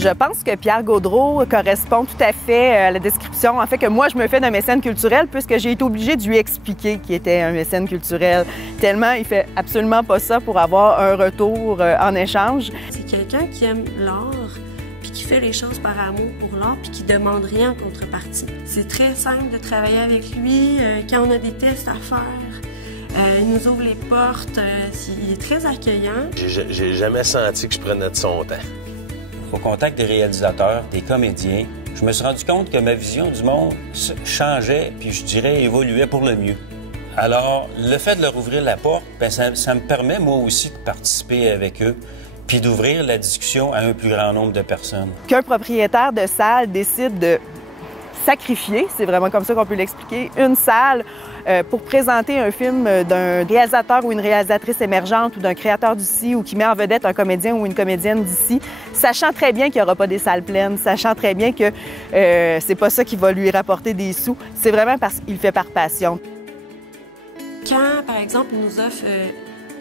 Je pense que Pierre Gaudreau correspond tout à fait à la description, en fait, que moi, je me fais d'un mécène culturel, puisque j'ai été obligée de lui expliquer qu'il était un mécène culturel, tellement il fait absolument pas ça pour avoir un retour en échange. C'est quelqu'un qui aime l'art, puis qui fait les choses par amour pour l'art, puis qui demande rien en contrepartie. C'est très simple de travailler avec lui. Quand on a des tests à faire, il nous ouvre les portes, il est très accueillant. J'ai jamais senti que je prenais de son temps. Au contact des réalisateurs, des comédiens, je me suis rendu compte que ma vision du monde changeait, puis je dirais évoluait pour le mieux. Alors, le fait de leur ouvrir la porte, ça me permet moi aussi de participer avec eux, puis d'ouvrir la discussion à un plus grand nombre de personnes. Qu'un propriétaire de salle décide de sacrifier, c'est vraiment comme ça qu'on peut l'expliquer, une salle pour présenter un film d'un réalisateur ou une réalisatrice émergente ou d'un créateur d'ici ou qui met en vedette un comédien ou une comédienne d'ici, sachant très bien qu'il n'y aura pas des salles pleines, sachant très bien que c'est pas ça qui va lui rapporter des sous, c'est vraiment parce qu'il le fait par passion. Quand, par exemple, il nous offre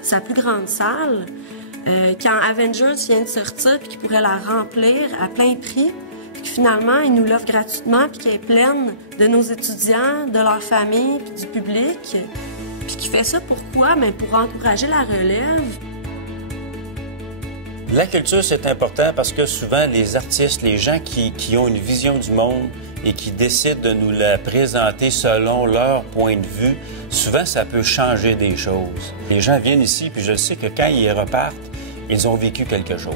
sa plus grande salle, quand Avengers vient de sortir et qu'il pourrait la remplir à plein prix, puis finalement, il nous l'offre gratuitement, puis qu'elle est pleine de nos étudiants, de leur famille, puis du public. Puis qui fait ça pourquoi? Bien, pour encourager la relève. La culture, c'est important parce que souvent, les artistes, les gens qui ont une vision du monde et qui décident de nous la présenter selon leur point de vue, souvent, ça peut changer des choses. Les gens viennent ici, puis je sais que quand ils repartent, ils ont vécu quelque chose.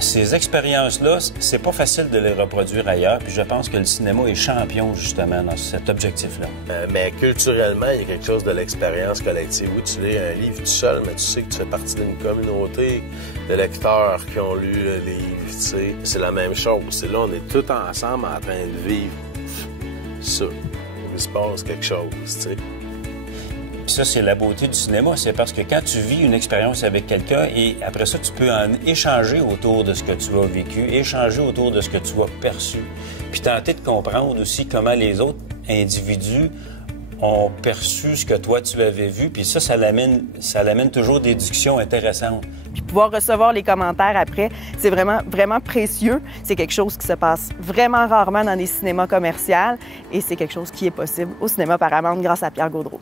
Ces expériences-là, c'est pas facile de les reproduire ailleurs, puis je pense que le cinéma est champion, justement, dans cet objectif-là. Mais culturellement, il y a quelque chose de l'expérience collective. Oui, tu lis un livre tout seul, mais tu sais que tu fais partie d'une communauté de lecteurs qui ont lu le livre, tu sais. C'est la même chose. C'est là, on est tous ensemble en train de vivre ça. Il se passe quelque chose, tu sais. Puis ça, c'est la beauté du cinéma, c'est parce que quand tu vis une expérience avec quelqu'un et après ça, tu peux en échanger autour de ce que tu as vécu, échanger autour de ce que tu as perçu, puis tenter de comprendre aussi comment les autres individus ont perçu ce que toi, tu avais vu, puis ça l'amène toujours des discussions intéressantes. Puis pouvoir recevoir les commentaires après, c'est vraiment, vraiment précieux. C'est quelque chose qui se passe vraiment rarement dans les cinémas commerciaux et c'est quelque chose qui est possible au cinéma Paramount grâce à Pierre Gaudreau.